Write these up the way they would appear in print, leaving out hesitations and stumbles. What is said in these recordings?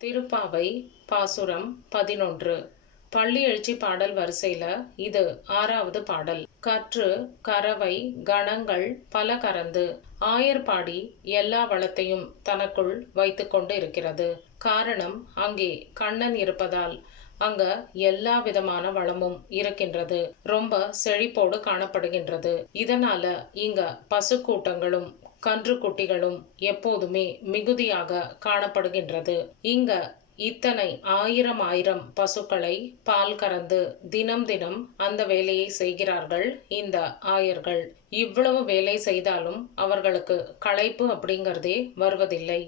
திருப்பாவை பாசுரம் 11. பள்ளி எழுச்சி பாடல் வரிசையில இது 6வது பாடல். கற்று கரவை கணங்கள் பல கறந்து ஆயர் பாடி எல்லா வளத்தையும் தனக்குள் வைத்து கொண்டு இருக்கிறது. காரணம், அங்கே கண்ணன் இருப்பதால் அங்க எல்லா விதமான வளமும் இருக்கின்றது. ரொம்ப செழிப்போடு காணப்படுகின்றது. இதனால இங்க பசு கூட்டங்களும் கன்று குட்டிகளும் எப்போதுமே மிகுதியாக காணப்படுகின்றது. இங்க இத்தனை ஆயிரம் பசுக்களை பால் கறந்து தினம் தினம் அந்த வேலையை செய்கிறார்கள் இந்த ஆயர்கள். இவ்வளவு வேலை செய்தாலும் அவர்களுக்கு களைப்பு அப்படிங்கிறதே வருவதில்லை.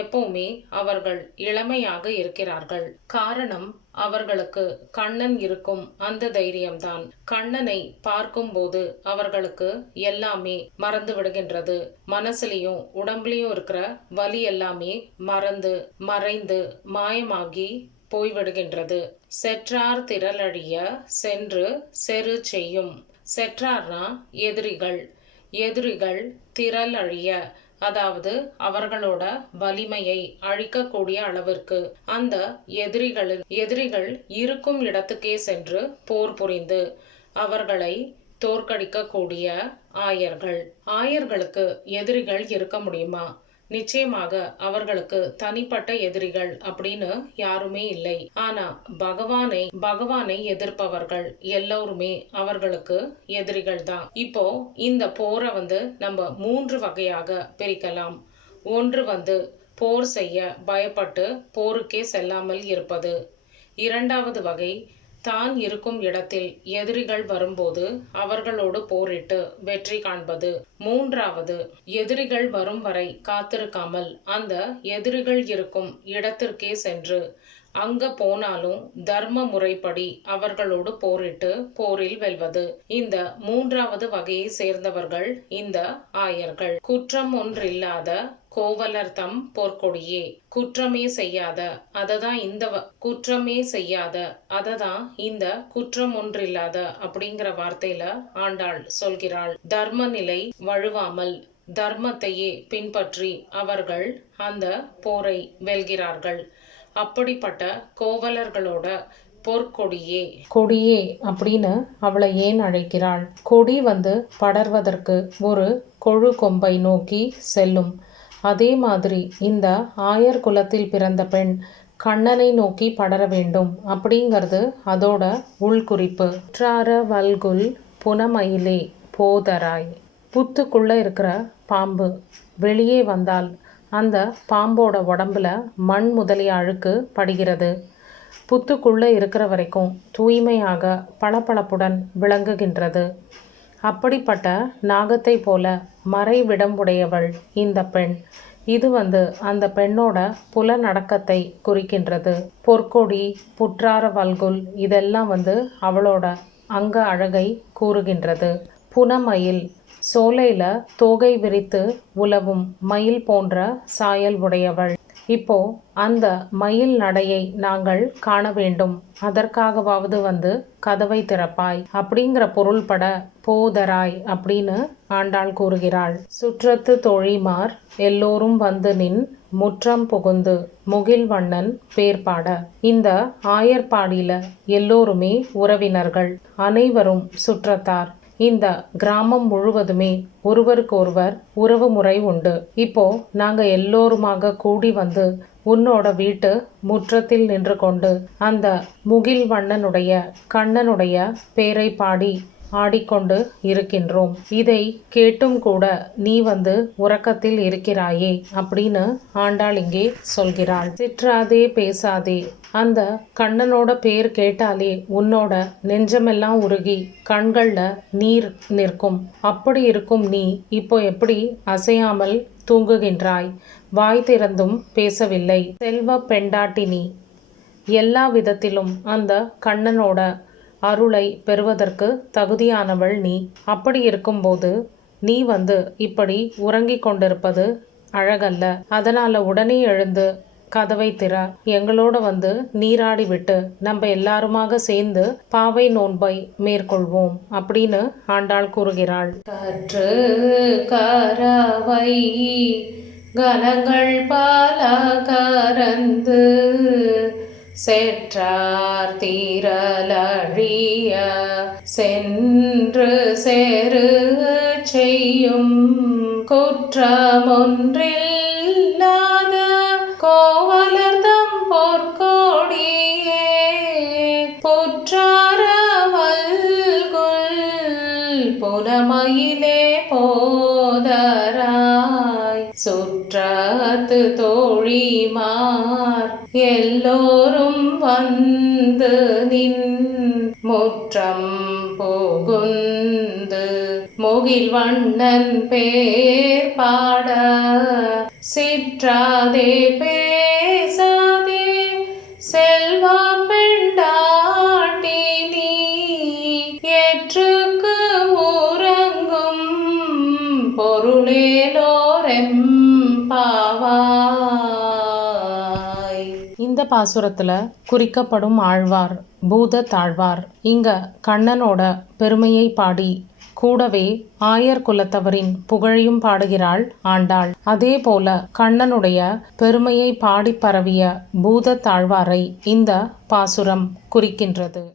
எப்பவுமே அவர்கள் இளமையாக இருக்கிறார்கள். காரணம், அவர்களுக்கு கண்ணன் இருக்கும் அந்த தைரியம்தான். கண்ணனை பார்க்கும்போது அவர்களுக்கு எல்லாமே மறந்து விடுகின்றது. மனசுலயும் உடம்புலயும் இருக்கிற வலி எல்லாமே மறைந்து மாயமாகி போய்விடுகின்றது. செற்றார் திரளழிய சென்று செரு செய்யும். செற்றார்னா எதிரிகள் திரள் அழிய, அதாவது அவர்களோட வலிமையை அழிக்கக்கூடிய அளவிற்கு அந்த எதிரிகள் இருக்கும் இடத்துக்கே சென்று போர் புரிந்து அவர்களை தோற்கடிக்கக்கூடிய ஆயர்களுக்கு எதிரிகள் இருக்க முடியுமா? நிச்சயமாக அவர்களுக்கு தனிப்பட்ட எதிரிகள் அப்படின்னு யாருமே இல்லை. ஆனா பகவானை எதிர்ப்பவர்கள் எல்லோருமே அவர்களுக்கு எதிரிகள் தான். இப்போ இந்த போரை நம்ம 3 வகையாக பிரிக்கலாம். ஒன்று போர் செய்ய பயப்பட்டு போருக்கே செல்லாமல் இருப்பது. 2வது வகை, தான் இருக்கும் இடத்தில் எதிரிகள் வரும்போது அவர்களோடு போரிட்டு வெற்றி காண்பது. 3வது, எதிரிகள் வரும் வரை காத்திருக்காமல் அந்த எதிரிகள் இருக்கும் இடத்திற்கே சென்று அங்க போனாலும் தர்ம முறைப்படி அவர்களோடு போரிட்டு போரில் வெல்வது. இந்த 3வது வகையை சேர்ந்தவர்கள் இந்த ஆயர்கள். குற்றம் ஒன்றில்லாத கோவலர் தம் பொற்கொடியே. குற்றமே செய்யாத அததான் இந்த குற்றம் ஒன்றில்லாத அப்படிங்கிற வார்த்தையில ஆண்டாள் சொல்கிறாள். தர்ம நிலை வழுவாமல் தர்மத்தையே பின்பற்றி அவர்கள் அந்த போரை வெல்கிறார்கள். அப்படிப்பட்ட கோவலர்களோட கொடியே அப்படின்னு அவளை ஏன் அழைக்கிறாள்? கொடி படர்வதற்கு ஒரு கொழு கொம்பை நோக்கி செல்லும். அதே மாதிரி இந்த ஆயர் குலத்தில் பிறந்த பெண் கண்ணனை நோக்கி படர வேண்டும் அப்படிங்கிறது அதோட உள்குறிப்பு. குற்றார வல்குல் புனமயிலே போதராய். புத்துக்குள்ள இருக்கிற பாம்பு வெளியே வந்தால் அந்த பாம்போட உடம்புல மண் முதலிய அழுக்கு படுகிறது. புத்துக்குள்ளே இருக்கிற வரைக்கும் தூய்மையாக பளபளப்புடன் விளங்குகின்றது. அப்படிப்பட்ட நாகத்தை போல மறைவிடம்புடையவள் இந்த பெண். இது அந்த பெண்ணோட புலநடக்கத்தை குறிக்கின்றது. பொற்கொடி, புற்றார வல்குல் இதெல்லாம் அவளோட அங்க அழகை கூறுகின்றது. புனமயில், சோலையில தோகை விரித்து உலவும் மயில் போன்ற சாயல் உடையவள். இப்போ அந்த மயில் நடையை நாங்கள் காண வேண்டும். அதற்காகவாவது கதவை திறப்பாய் அப்படிங்கிற பொருள்பட போதராய் அப்படின்னு ஆண்டாள் கூறுகிறாள். சுற்றத்து தோழிமார் எல்லோரும் நின் முற்றம் புகுந்து முகில் வண்ணன் பேர்பாட. இந்த ஆயர்பாடியில எல்லோருமே உறவினர்கள், அனைவரும் சுற்றத்தார். இந்த கிராமம் முழுவதுமே ஒருவருக்கு ஒருவர் உறவு முறை உண்டு. இப்போ நாங்க எல்லோருமாக கூடி உன்னோட வீட்டு முற்றத்தில் நின்று கொண்டு அந்த முகில் வண்ணனுடைய கண்ணனுடைய பேரை பாடி ஆடிக்கொண்டு இருக்கின்றோம். இதை கேட்டும் கூட நீ உறக்கத்தில் இருக்கிறாயே அப்படின்னு ஆண்டாள் இங்கே சொல்கிறாள். சிற்றாதே பேசாதே. அந்த கண்ணனோட பேர் கேட்டாலே உன்னோட நெஞ்சமெல்லாம் உருகி கண்கள்ல நீர் நிற்கும். அப்படி இருக்கும் நீ இப்போ எப்படி அசையாமல் தூங்குகின்றாய்? வாய் திறந்தும் பேசவில்லை. செல்வ பெண்டாட்டி நீ. எல்லா விதத்திலும் அந்த கண்ணனோட அருளை பெறுவதற்கு தகுதியானவள் நீ. அப்படி இருக்கும்போது நீ இப்படி உறங்கிக் கொண்டிருப்பது அழகல்ல. அதனால உடனே எழுந்து கதவை திற. எங்களோட நீராடி விட்டு நம்ம எல்லாருமாக சேர்ந்து பாவை நோன்பை மேற்கொள்வோம் அப்படின்னு ஆண்டாள் கூறுகிறாள். கற்று கரவை கணங்கள் பல கரந்து செற்றார் தீரலழிய சென்று சேரு செய்யும் குற்றமொன்றில்லாத கோவலர்தம் பொற்கோடியே புற்றாரவல்குல் புனமயிலே போதராய் சுற்றத்து தோழிமார் எல்லோரும் வந்து நின் முற்றம் புகுந்து முகில் வண்ணன் பேர் பாட சிற்றாதே பேசாதே செல்வா பெண்டாட்டி நீ ஏற்றுக்கு உறங்கும் பொருளேலோரெம்பாவாய். இந்த பாசுரத்துல குறிக்கப்படும் ஆழ்வார் பூதத்தாழ்வார். இங்க கண்ணனோட பெருமையை பாடி கூடவே ஆயர் குலத்தவரின் புகழையும் பாடுகிறாள் ஆண்டாள். அதே போல கண்ணனுடைய பெருமையை பாடி பரவிய பூதத்தாழ்வாரை இந்த பாசுரம் குறிக்கின்றது.